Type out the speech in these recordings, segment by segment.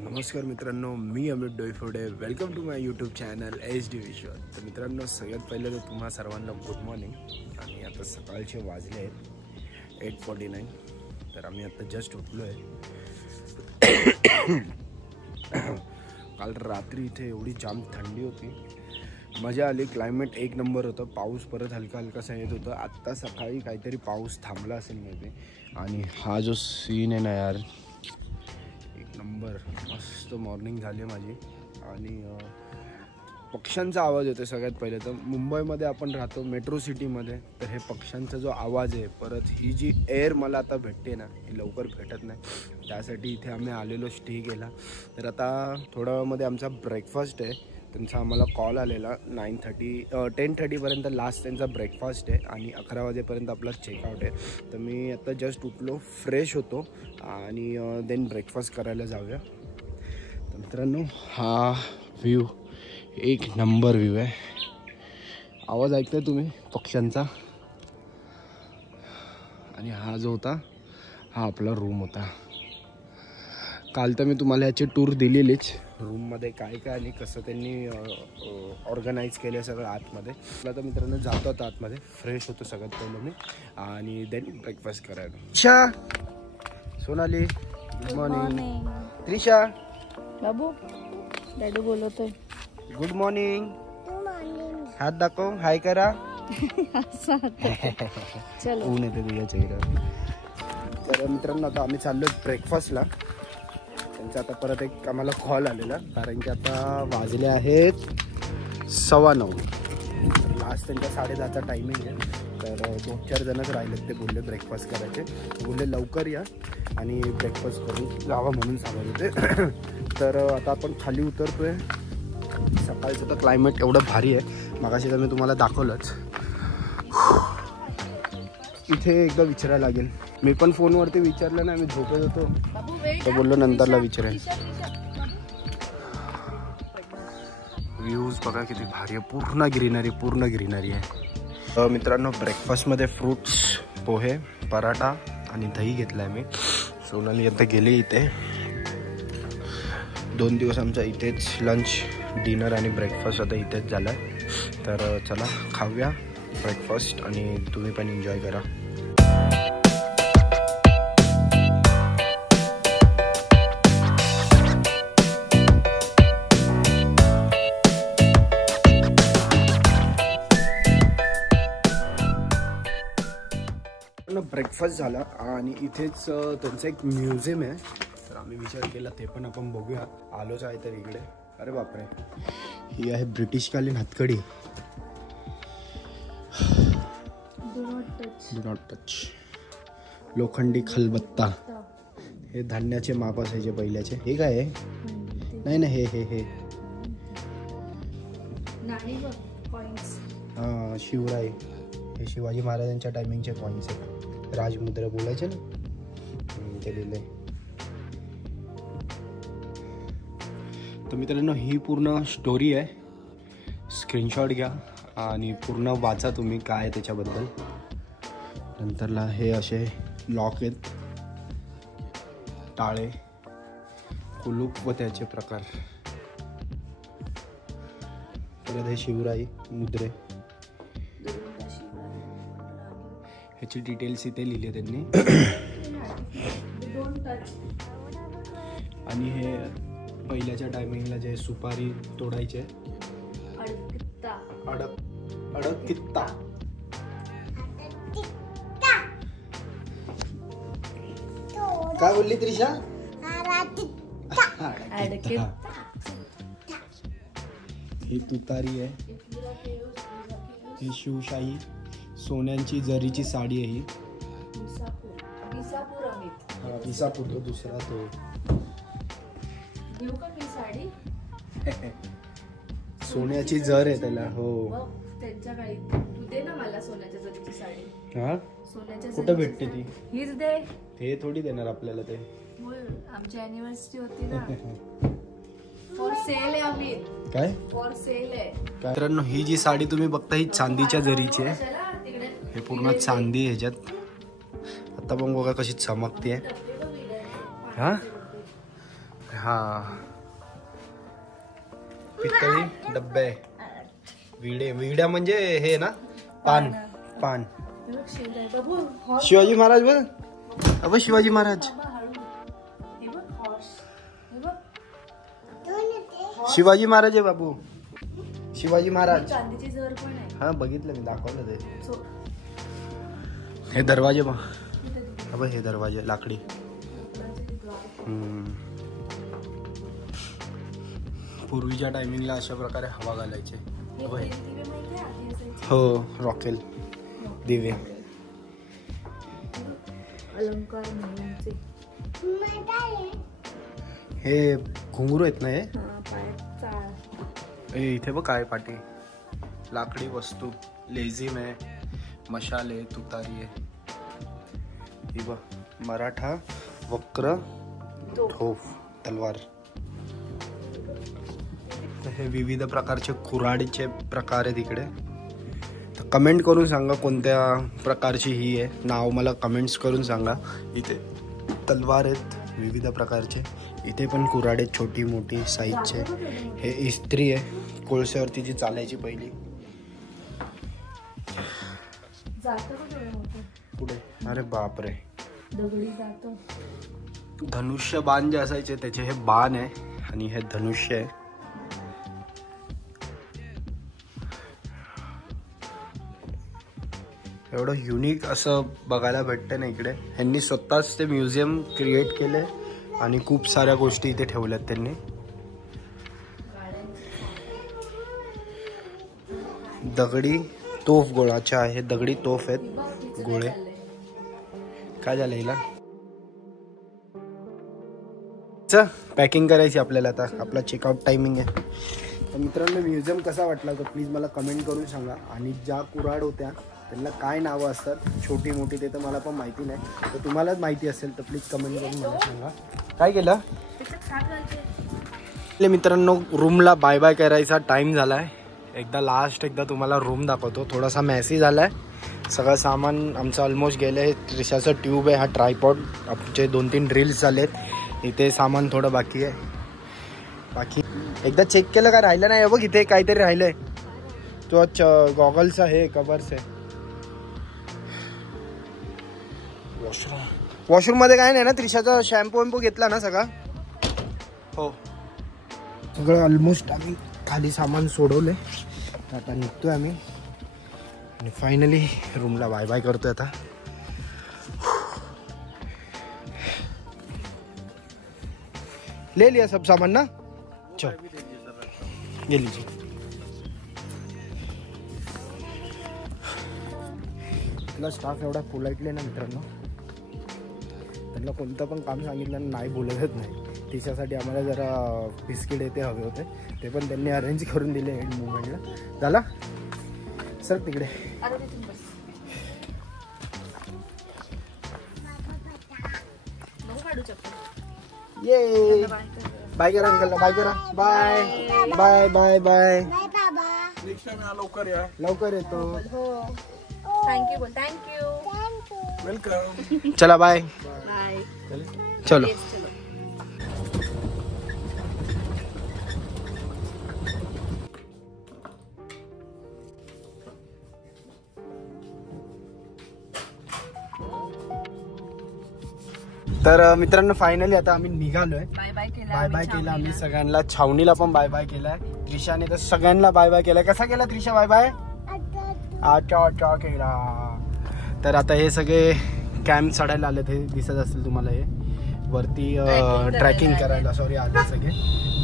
नमस्कार मित्रांनो, मी Amit Doiphode. Welcome to my YouTube channel HD Vishwa. तर मित्रांनो, सगळ्यात पहिले तर तुम्हा सर्वांना गुड मॉर्निंग. आणि आता सकाळचे वाजले आहेत 8:49. तर आम्ही आता जस्ट उठलो आहे. काल रात्री इथे एवढी जाम थंडी होती, मजा आली. क्लायमेट एक नंबर होतं. पाऊस परत हलका हलकासा येत होतं. आत्ता सकाळी काहीतरी पाऊस थांबला असेल माहिती. आणि हा जो सीन आहे ना यार, नंबर मस्त मॉर्निंग झाली माझी. आणि पक्ष्यांचा आवाज येतो सगळ्यात पहिले तर. मुंबईमध्ये आपण राहतो, मेट्रो सिटीमध्ये, तर हे पक्ष्यांचा जो आवाज आहे, परत ही जी एअर मला आता भेटते ना, ही लवकर भेटत नाही. त्यासाठी इथे आम्ही आलेलो, स्टे केला. तर आता थोड्या वेळामध्ये आमचा ब्रेकफास्ट आहे. त्यांचा आम्हाला कॉल आलेला 10:30पर्यंत लास्ट त्यांचा ब्रेकफास्ट आहे. आणि 11 वाजेपर्यंत आपला चेकआउट आहे. तर मी आता जस्ट उठलो, फ्रेश होतो आणि देन ब्रेकफास्ट करायला जाऊया. तर मित्रांनो, हा व्ह्यू एक नंबर व्ह्यू आहे. आवाज ऐकताय तुम्ही पक्ष्यांचा. आणि हा जो होता, हा आपला रूम होता. काल तर मी तुम्हाला याची टूर दिलेलीच, रूममध्ये काय काय आणि कसं त्यांनी ऑर्गनाईज केलं सगळं आतमध्ये. मला तर मित्रांनो जातो आता आतमध्ये, फ्रेश होतो सगळ्यात पहिलं मी, आणि देन ब्रेकफास्ट करायला. Trisha, Sonali, good morning. त्रिशा, बाबू डॅडू बोलतोय. Good morning. हात दाखव, हाय करा. चलो, ऊन येते तुझ्या चेहऱ्यावर. तर मित्रांनो, आता आम्ही चाललो ब्रेकफास्टला. त्यांचा आता परत एक आम्हाला कॉल आलेला, कारण की आता वाजले आहेत 9:15. लास्ट त्यांचा 10:30चा टायमिंग आहे. तर 2-4 जणच राहिलेत. ते बोलले ब्रेकफास्ट करायचे. बोलले लवकर या आणि ब्रेकफास्ट करून जावा म्हणून सांगत होते. तर आता आपण खाली उतरतोय. सकाळचं तर क्लायमेट एवढं भारी आहे, मगाशी तर मी तुम्हाला दाखवलंच. इथे एकदा विचारायला लागेल. मी पण फोनवरती विचारलं ना, मी झोपेत होतो, तर बोललो नंतरला विचारेल. व्ह्यूज बघा किती भारी आहे. पूर्ण ग्रीनरी आहे. मित्रांनो, ब्रेकफास्टमध्ये फ्रूट्स, पोहे, पराठा आणि दही घेतला आहे मी. सोनाली आता गेली इथे. 2 दिवस आमचा इथेच लंच, डिनर आणि ब्रेकफास्ट आता इथेच झाला आहे. तर चला खाऊया ब्रेकफास्ट आणि तुम्ही पण एन्जॉय करा. ब्रेकफास्ट झाला आणि इथेच त्यांचं एक म्युझियम आहे. तर आम्ही विचार केला ते पण आपण बघूया. आलोच आहे तर इकडे. अरे बापरे, ही आहे ब्रिटिशकालीन हत्कडी. Do not touch. लोखंडी खलबत्ता. हे धान्याचे माप असायचे पहिल्याचे. हे काय आहे? नाही हे हां, शिवराई. हे शिवाजी महाराजांच्या टायमिंगचे कॉइन्स आहेत. राजमुद्रा बोलायचे ना, ते लिहिले. तर मित्रांनो, ही पूर्ण स्टोरी आहे. स्क्रीनशॉट घ्या आणि पूर्ण वाचा तुम्ही काय आहे त्याच्याबद्दल. नंतरला हे असे लॉक आहेत, टाळे, कुलूप व त्याचे प्रकार. परत हे शिवराई मुद्रे, ह्याची डिटेल्स इथे लिहिले त्यांनी. आणि हे पहिल्याच्या टायमिंगला जे सुपारी तोडायचे, अडकित्ता. काय बोलली त्रिशा? ही तुतारी आहे. ही शिवशाही सोन्यांची जरीची साडी आहे. ही विसापूर तो दुसरा तो. सोन्याची जर आहे त्याला. हो, त्यांच्या काळी तू दे ना मला सोन्याच्या जरीची साडी. हा, कुठं भेटते ती? हीच दे. ते थोडी देणार आपल्याला ते. आमची अॅनिव्हर्सरी होती ना. फॉर सेल आहे आम्ही. काय फॉर सेल आहे मित्रांनो? ही जी साडी तुम्ही बघता, ही चांदीच्या जरीची आहे. हे पूर्ण चांदी ह्याच्यात. आता पण बघा कशी चमकते. हा, हा पितळी डब्बे, विड्या म्हणजे हे ना पान पान. हे बघ, शिवराय बाबू, horse. शिवाजी महाराज बघ, अबे शिवाजी महाराज, बाबा, हळू. हे बघ, horse. हे बघ, शिवाजी महाराज आहे बाबू, शिवाजी महाराज. चांदीची जर पण आहे. हा बघितलं मी, दाखवलं ते. सो, हे दरवाजे बघ, इथे दे. अबे हे दरवाजे लाकडी. पूर्वीच्या टायमिंगला अशा प्रकारे हवा घालायचे. हे अबे, तेल दिवे माहिती आहे? आधी असायचे. हो रॉकेल दिवे. अलंकार मुलांचे. हे घुंगरू आहेत ना हे. हा, पायात चाळ. ए, इथे बघ काय पाठी, लाकडी वस्तू, लेझिम आहे, मशाल आहे, तुतारी आहे. ही बघ मराठा वक्र तोफ तलवार. तर हे विविध प्रकारचे कुऱ्हाडीचे प्रकार आहेत इकडे. तर कमेंट करून सांगा कोणत्या प्रकारची ही आहे, नाव मला कमेंट्स करून सांगा. इथे तलवार आहेत विविध प्रकारचे, इथे पण कुऱ्हाड आहेत छोटी मोठी साईजचे. हे इस्त्री आहे कोळशावरती जी चालायची पहिली. जातं का थोडं मोठं? पुढे अरे बापरे, दगडी जातं. धनुष्य बाण जे असायचे त्याचे हे बाण आहे आणि हे धनुष्य आहे. एवढं युनिक असं बघायला भेटतं ना इकडे. ह्यांनी स्वतःच ते म्युझियम क्रिएट केले आणि खूप साऱ्या गोष्टी इथे ठेवल्यात त्यांनी. दगडी तोफ गोळाचे आहे, दगडी तोफ आहेत गोळे. काय झालं हिला? पॅकिंग करायची आपल्याला आता, आपला चेकआउट टायमिंग आहे. तर मित्रांनो म्युझियम कसा वाटला तर प्लीज मला कमेंट करून सांगा. आणि ज्या कुऱ्हाड होत्या त्यांना काय नावं असतात छोटी मोठी ते तर मला पण माहिती नाही, तर तुम्हालाच माहिती असेल तर प्लीज कमेंट करून मला सांगा. काय केलं मित्रांनो, रूमला बाय बाय करायचा टाइम झाला आहे. एकदा तुम्हाला रूम दाखवतो. थोडासा मॅसी झाला आहे, सगळं सामान आमचं ऑलमोस्ट गेलं आहे. त्रिशाचं ट्यूब आहे, हा ट्रायपॉड, आमचे 2-3 ड्रिल्स झालेत. इथे सामान थोडं बाकी आहे. बाकी एकदा चेक केलं का राहिलं नाही? बघ इथे काहीतरी राहिलंय, तो गॉगल्स आहे, कवर्स आहे. वॉशरूम मध्ये काय नाही ना? त्रिशाचा शॅम्पू वॅम्पू घेतला ना सगळा? हो, सगळं ऑलमोस्ट आम्ही खाली सामान सोडवले. आता निघतोय आम्ही आणि फायनली रूमला बाय बाय करतोय आता. ले लिया सब सामान ना? चल ये लीजिए. आपला स्टाफ एवढा पोलाइटली ना मित्रांनो, त्यांना कोणतं पण काम सांगितलं नाही बोलतच नाही. तिच्यासाठी आम्हाला जरा बिस्किट येते हवे होते, ते पण त्यांनी अरेंज करून दिले एंड मुवमेंटला. झाला सर तिकडे. ये बाय करा अंकलला, बाय करा. Bye bye bye bye. लवकर येतो. थँक्यू बोल. थँक्यू. वेलकम. चला बाय बाय. चलो. तर मित्रांनो फायनली आता आम्ही निघालोय. बाय बाय केला. बाय बाय केला आम्ही सगळ्यांना. छावणीला पण बाय बाय केलाय. त्रिशाने तर सगळ्यांना बाय बाय केलाय. कसा केला त्रिशा बाय बाय? अच्छा केला. तर आता हे सगळे कॅम्प चढायला आले, ते दिसत असतील तुम्हाला. हे वरती ट्रॅकिंग करायला आले सगळे.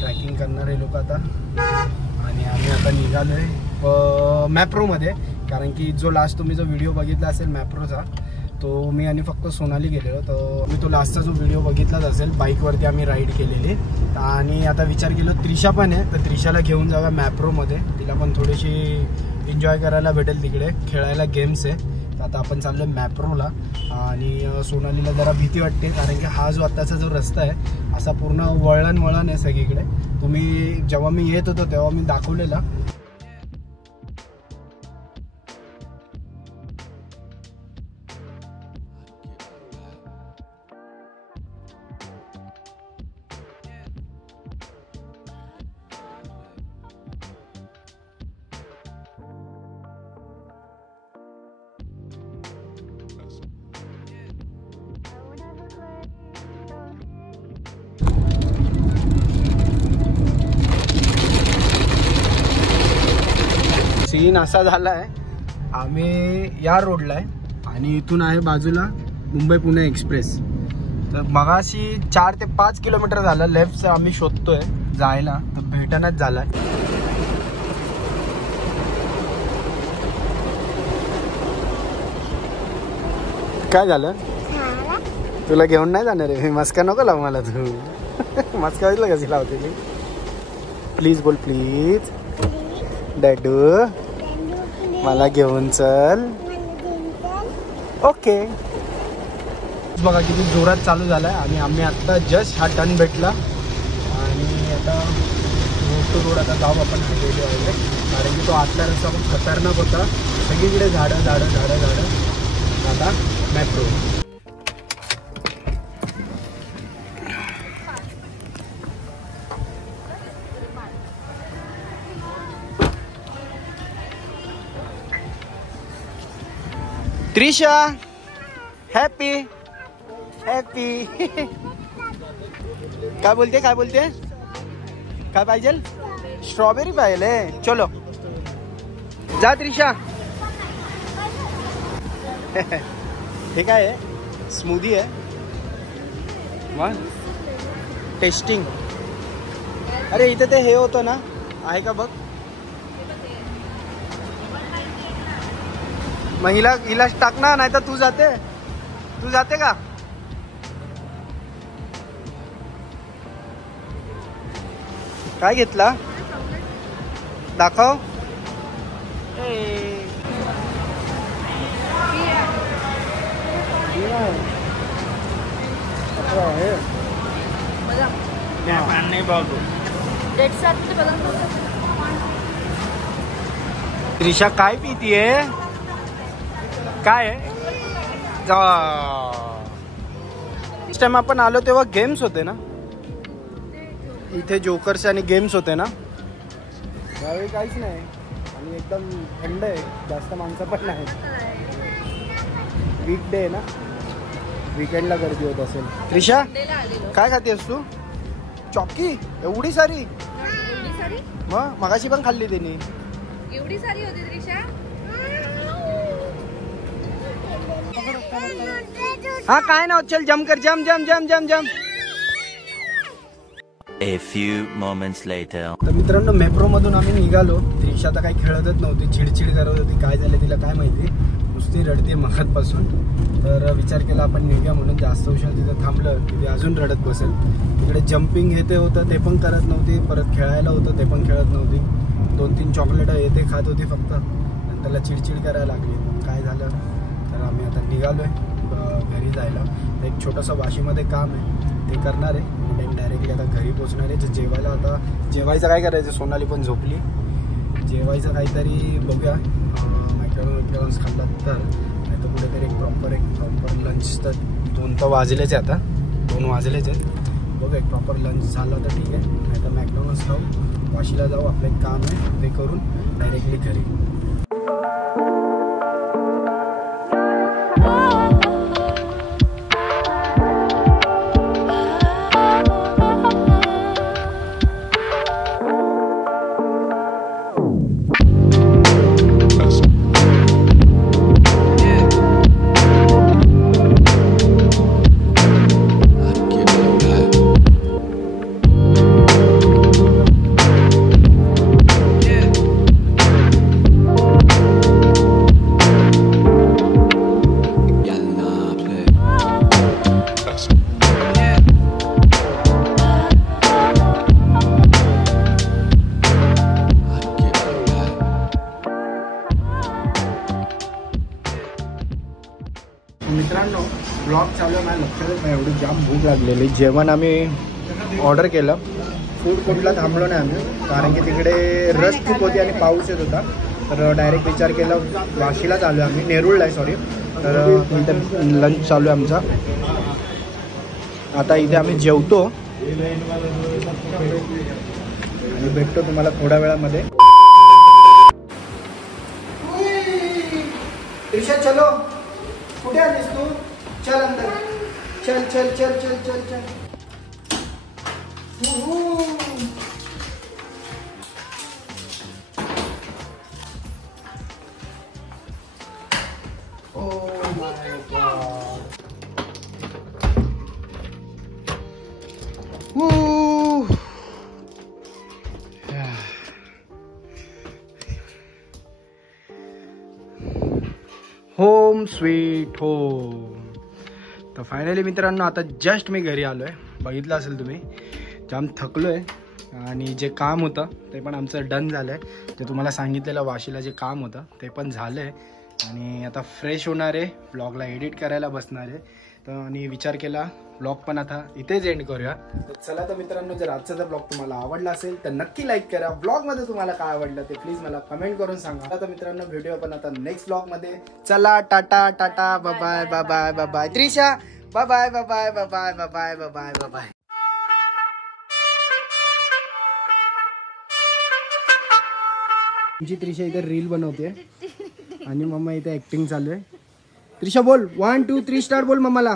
ट्रॅकिंग करणारे लोक आता. आणि आम्ही आता निघालोय मॅप्रो मध्ये, कारण की जो लास्ट तुम्ही जो व्हिडिओ बघितला असेल मॅप्रोचा, तो मी आणि फक्त सोनाली गेलेलो. तर मी तो लास्टचा जो व्हिडिओ बघितलाच असेल, बाईकवरती आम्ही राईड केलेली. आणि आता विचार केलो त्रिशा पण आहे, तर त्रिशाला घेऊन जाऊया मॅप्रोमध्ये. तिला पण थोडीशी एन्जॉय करायला भेटेल, तिकडे खेळायला गेम्स आहे. तर आता आपण चाललोय मॅप्रोला. आणि सोनालीला जरा भीती वाटते, कारण की हा जो आत्ताचा जो रस्ता आहे असा पूर्ण वळण आहे सगळीकडे. तुम्ही जेव्हा मी येत होतो तेव्हा मी दाखवलेला. सीन असा झाला आहे, आम्ही या रोडला आहे आणि इथून आहे बाजूला मुंबई पुणे एक्सप्रेस. तर मगाशी 4 ते 5 किलोमीटर झालं लेफ्ट आम्ही शोधतोय जायला, तर भेटणच झालाय. काय झालं? तुला घेऊन नाही जाणार आहे? मस्का नको लाव मला तू. मस्का वाजला कशी लावते ती? प्लीज बोल प्लीज. डॅडू मला घेऊन चल. ओके. बघा किती जोरात चालू झालाय आणि आम्ही आता जस्ट हा टर्न भेटला आणि आता रोड टू रोड आता जाऊ आपण हायवेला वगैरे, कारण की तो आतला रस्ता खूप खतरनाक होता. सगळीकडे झाडं झाडं झाडं झाडं. आता मेट्रो. Trisha happy happy. काय बोलते काय बोलते? काय पाहिजे? स्ट्रॉबेरी पाहिजे. चलो जा त्रिशा. हे काय आहे? स्मूदी आहे. वा टेस्टिंग. अरे इथे ते हे होतं ना, आहे का बघ. मग हिला टाक ना, नाही तर तू जाते का? काय घेतला दाखव. त्रिशा काय पितीये? काय इस टाइम आपण आलो तेव्हा गेम्स होते ना इथे, जोकर्स आणि गेम्स होते ना. त्यावेळी काहीच नाही आणि एकदम थंड आहे, जास्त माणसं पण नाही. वीकडे आहे ना, वीकेंडला गर्दी होत असेल. त्रिशा काय खातेस तू? चॉकी एवढी सारी? मग मगाशी पण खाल्ली त्यांनी. एवढी सारी होती त्रिशा? हा काय ना, चल जम कर. जम जम जम जम जम. A few moments later. तर मित्रांनो मेट्रो मधून आम्ही निघालो. त्रिशा आता काही खेळतच नव्हती, चिडचिड करत होती. काय झालं तिला काय माहिती, नुसती रडते मगातपासून. तर विचार केला आपण निघूया म्हणून. जास्त उशीर तिथे थांबलं की ती अजून रडत बसेल. तिकडे जम्पिंग हे ते होतं ते पण करत नव्हती, परत खेळायला होतं ते पण खेळत नव्हती. 2-3 चॉकलेट हे ते खात होती फक्त, आणि त्याला चिडचिड करायला लागली. काय झालं तर आम्ही आता निघालोय घरी जायला. एक छोटंसं वाशीमध्ये काम आहे ते करणार आहे. डायरेक्टली आता घरी पोचणार आहे. जेवायला आता जेवायचं काय करायचं, सोनाली पण झोपली. जेवायचं काहीतरी बघूया, मॅकडॉनल्ड्स खाल्लं तर, नाही तर कुठेतरी एक प्रॉपर लंच. तर 2 तर वाजलेच आहे आता, 2 वाजलेच आहेत. बघू एक प्रॉपर लंच झालं तर ठीक आहे, नाही तर मॅकडॉनल्ड्स खाऊ, वाशीला जाऊ. आपलं एक काम आहे ते करून डायरेक्टली घरी. मित्रांनो ब्लॉग चालू आहे, मला लक्षातच नाही एवढी जाम भूक लागलेली. जेवण आम्ही ऑर्डर केलं. फूड कोर्टला थांबलो नाही आम्ही, कारण की तिकडे रश खूप होती आणि पाऊस येत होता. तर डायरेक्ट विचार केला वाशीला चालू आहे आम्ही, नेरूळला आहे सॉरी. तर इथे लंच चालू आहे आमचा. आता इथे आम्ही जेवतो आणि भेटतो तुम्हाला थोड्या वेळामध्ये. त्रिशा चलो, कुठे आलीस तू? चल अंदर, चल चल चल चल चल चल. Sweet home. तर फायनली मित्रांनो आता जस्ट मी घरी आलो आहे. बघितलं असेल तुम्ही, जाम थकलो आहे आणि जे काम होतं ते पण आमचं डन झालं आहे. जे तुम्हाला सांगितलेलं वाशीला जे काम होतं ते पण झालं आहे आणि आता फ्रेश होणार आहे, ब्लॉगला एडिट करायला बसणार आहे. तर आणि विचार केला ब्लॉग पण आता इथेच एंड करूया. तर चला तर मित्रांनो, जर आजचा जर ब्लॉग तुम्हाला आवडला असेल तर नक्की लाईक करा. ब्लॉगमध्ये तुम्हाला काय आवडलं ते प्लीज मला कमेंट करून सांगा. आता मित्रांनो भेटूया आपण आता नेक्स्ट ब्लॉगमध्ये. चला ta-ta ta-ta bye bye bye bye bye. Trisha bye bye bye bye bye bye bye bye bye bye. तुमची त्रिशा इथे रील बनवते आणि मम्मा इथे ऍक्टिंग चालू आहे. त्रिशा बोल 1 2 3 स्टार्ट बोल मम्माला.